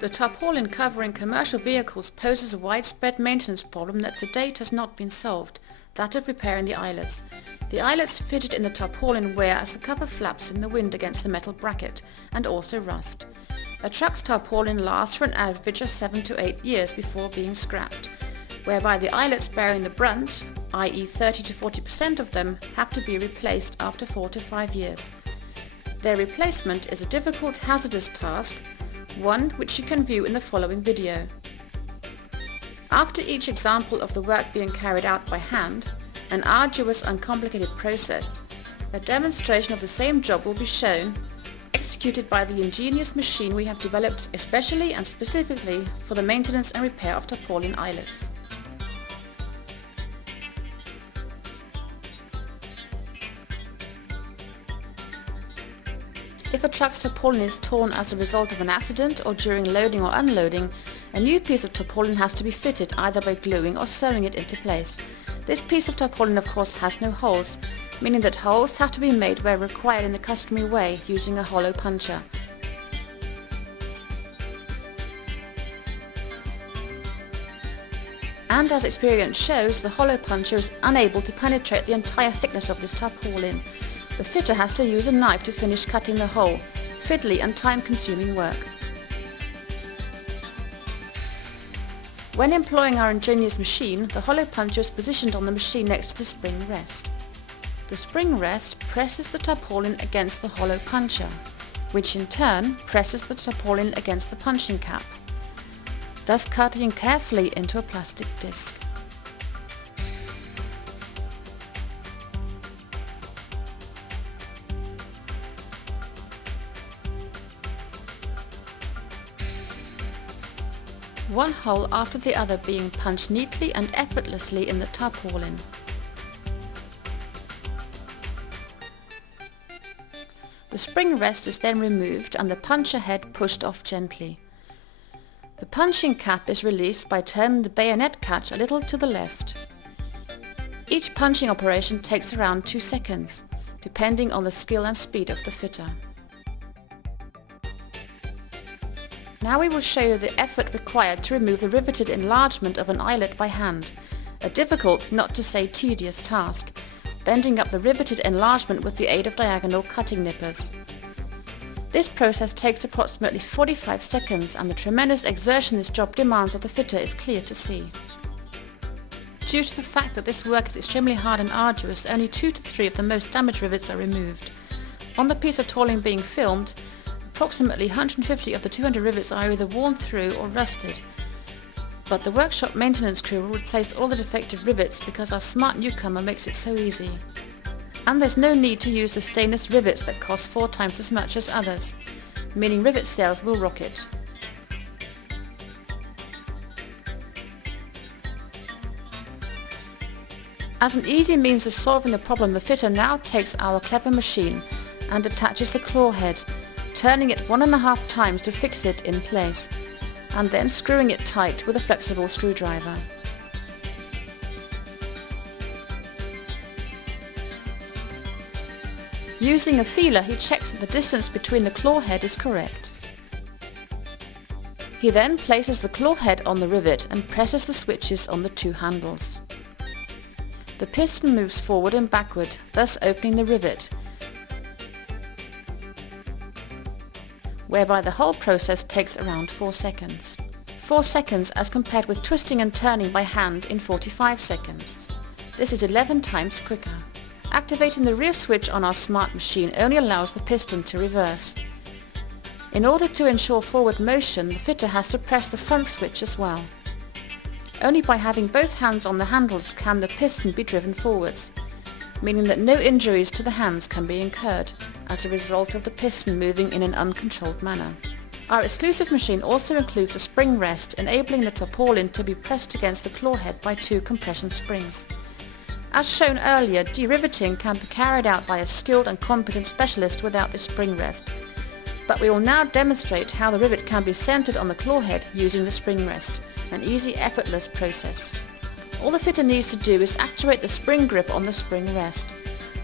The tarpaulin covering commercial vehicles poses a widespread maintenance problem that to date has not been solved, that of repairing the eyelets. The eyelets fitted in the tarpaulin wear as the cover flaps in the wind against the metal bracket, and also rust. A truck's tarpaulin lasts for an average of 7 to 8 years before being scrapped, whereby the eyelets bearing the brunt, i.e. 30 to 40% of them, have to be replaced after 4 to 5 years. Their replacement is a difficult, hazardous task, one which you can view in the following video. After each example of the work being carried out by hand, an arduous, uncomplicated process, a demonstration of the same job will be shown, executed by the ingenious machine we have developed especially and specifically for the maintenance and repair of tarpaulin eyelets. If a truck's tarpaulin is torn as a result of an accident or during loading or unloading, a new piece of tarpaulin has to be fitted either by gluing or sewing it into place. This piece of tarpaulin of course has no holes, meaning that holes have to be made where required in the customary way using a hollow puncher. And as experience shows, the hollow puncher is unable to penetrate the entire thickness of this tarpaulin. The fitter has to use a knife to finish cutting the hole, fiddly and time-consuming work. When employing our ingenious machine, the hollow puncher is positioned on the machine next to the spring rest. The spring rest presses the tarpaulin against the hollow puncher, which in turn presses the tarpaulin against the punching cap, thus cutting carefully into a plastic disc. One hole after the other being punched neatly and effortlessly in the tarpaulin. The spring rest is then removed and the puncher head pushed off gently. The punching cap is released by turning the bayonet catch a little to the left. Each punching operation takes around 2 seconds, depending on the skill and speed of the fitter. Now we will show you the effort required to remove the riveted enlargement of an eyelet by hand, a difficult, not to say tedious task, bending up the riveted enlargement with the aid of diagonal cutting nippers. This process takes approximately 45 seconds and the tremendous exertion this job demands of the fitter is clear to see. Due to the fact that this work is extremely hard and arduous, only 2 to 3 of the most damaged rivets are removed. On the piece of tooling being filmed, approximately 150 of the 200 rivets are either worn through or rusted, but the workshop maintenance crew will replace all the defective rivets because our smart newcomer makes it so easy. And there's no need to use the stainless rivets that cost 4 times as much as others, meaning rivet sales will rocket. As an easy means of solving the problem, the fitter now takes our clever machine and attaches the claw head, turning it 1.5 times to fix it in place, and then screwing it tight with a flexible screwdriver. Using a feeler, he checks that the distance between the claw head is correct. He then places the claw head on the rivet and presses the switches on the 2 handles. The piston moves forward and backward, thus opening the rivet, whereby the whole process takes around 4 seconds. 4 seconds as compared with twisting and turning by hand in 45 seconds. This is 11 times quicker. Activating the rear switch on our smart machine only allows the piston to reverse. In order to ensure forward motion, the fitter has to press the front switch as well. Only by having both hands on the handles can the piston be driven forwards, meaning that no injuries to the hands can be incurred as a result of the piston moving in an uncontrolled manner. Our exclusive machine also includes a spring rest, enabling the tarpaulin to be pressed against the claw head by 2 compression springs. As shown earlier, deriveting can be carried out by a skilled and competent specialist without this spring rest, but we will now demonstrate how the rivet can be centered on the claw head using the spring rest, an easy, effortless process. All the fitter needs to do is actuate the spring grip on the spring rest.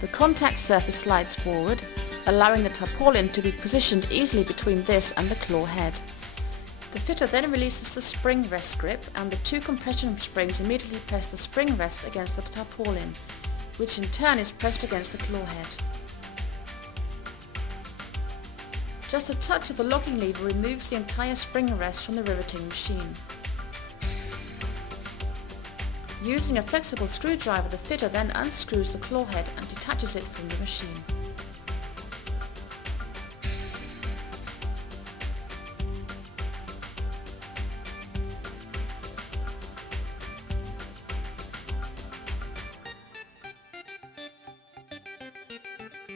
The contact surface slides forward, allowing the tarpaulin to be positioned easily between this and the claw head. The fitter then releases the spring rest grip, and the two compression springs immediately press the spring rest against the tarpaulin, which in turn is pressed against the claw head. Just a touch of the locking lever removes the entire spring rest from the riveting machine. Using a flexible screwdriver, the fitter then unscrews the claw head and detaches it from the machine.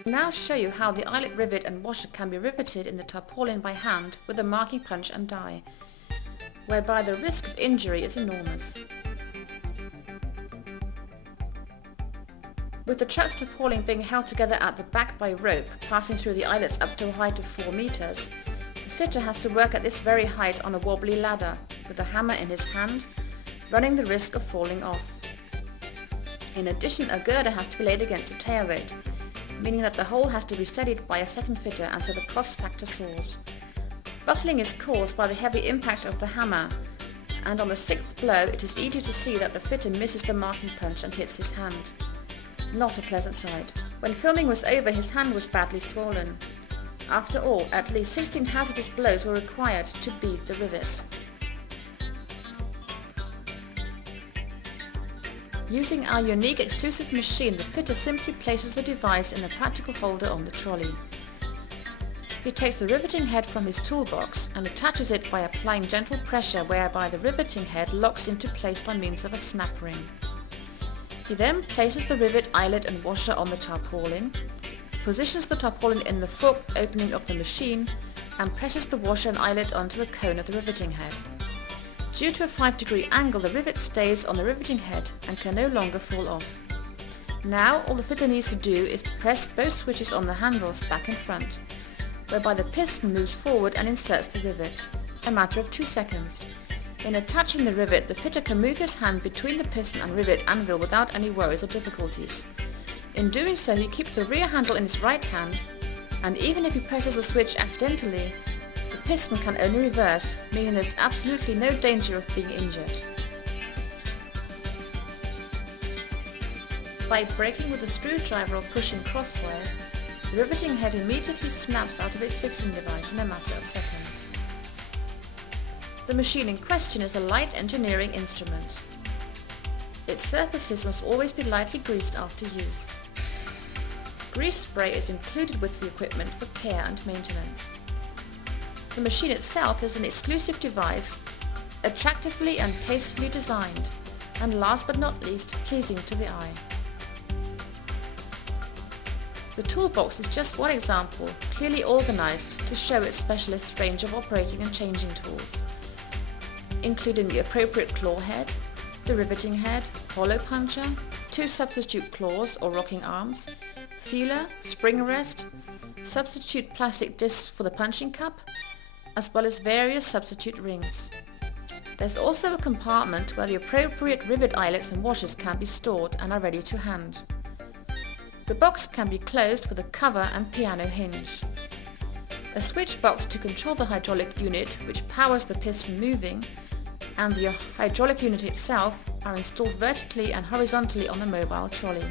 I'll now show you how the eyelet rivet and washer can be riveted in the tarpaulin by hand with a marking punch and die, whereby the risk of injury is enormous. With the truck's tarpaulin being held together at the back by rope passing through the eyelets up to a height of 4 meters, the fitter has to work at this very height on a wobbly ladder with a hammer in his hand, running the risk of falling off. In addition, a girder has to be laid against the tailgate, meaning that the hole has to be steadied by a second fitter, and so the cost factor soars. Buckling is caused by the heavy impact of the hammer, and on the 6th blow it is easy to see that the fitter misses the marking punch and hits his hand. Not a pleasant sight. When filming was over, his hand was badly swollen. After all, at least 16 hazardous blows were required to bead the rivet. Using our unique exclusive machine, the fitter simply places the device in a practical holder on the trolley. He takes the riveting head from his toolbox and attaches it by applying gentle pressure, whereby the riveting head locks into place by means of a snap ring. He then places the rivet, eyelet and washer on the tarpaulin, positions the tarpaulin in the forked opening of the machine, and presses the washer and eyelet onto the cone of the riveting head. Due to a 5-degree angle, the rivet stays on the riveting head and can no longer fall off. Now all the fitter needs to do is to press both switches on the handles back and front, whereby the piston moves forward and inserts the rivet, a matter of 2 seconds. In attaching the rivet, the fitter can move his hand between the piston and rivet anvil without any worries or difficulties. In doing so, he keeps the rear handle in his right hand, and even if he presses the switch accidentally, the piston can only reverse, meaning there's absolutely no danger of being injured. By braking with a screwdriver or pushing crosswise, the riveting head immediately snaps out of its fixing device in a matter of seconds. The machine in question is a light engineering instrument. Its surfaces must always be lightly greased after use. Grease spray is included with the equipment for care and maintenance. The machine itself is an exclusive device, attractively and tastefully designed, and last but not least, pleasing to the eye. The toolbox is just one example, clearly organized to show its specialist range of operating and changing tools, including the appropriate claw head, the riveting head, hollow puncture, 2 substitute claws or rocking arms, feeler, spring rest, substitute plastic discs for the punching cup, as well as various substitute rings. There's also a compartment where the appropriate rivet eyelets and washers can be stored and are ready to hand. The box can be closed with a cover and piano hinge. A switch box to control the hydraulic unit, which powers the piston moving, and the hydraulic unit itself are installed vertically and horizontally on the mobile trolley.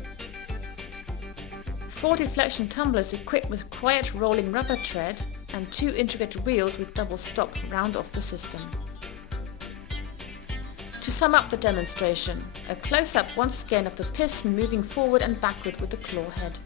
4 deflection tumblers equipped with quiet rolling rubber tread and 2 integrated wheels with double stop round off the system. To sum up the demonstration, a close-up once again of the piston moving forward and backward with the claw head.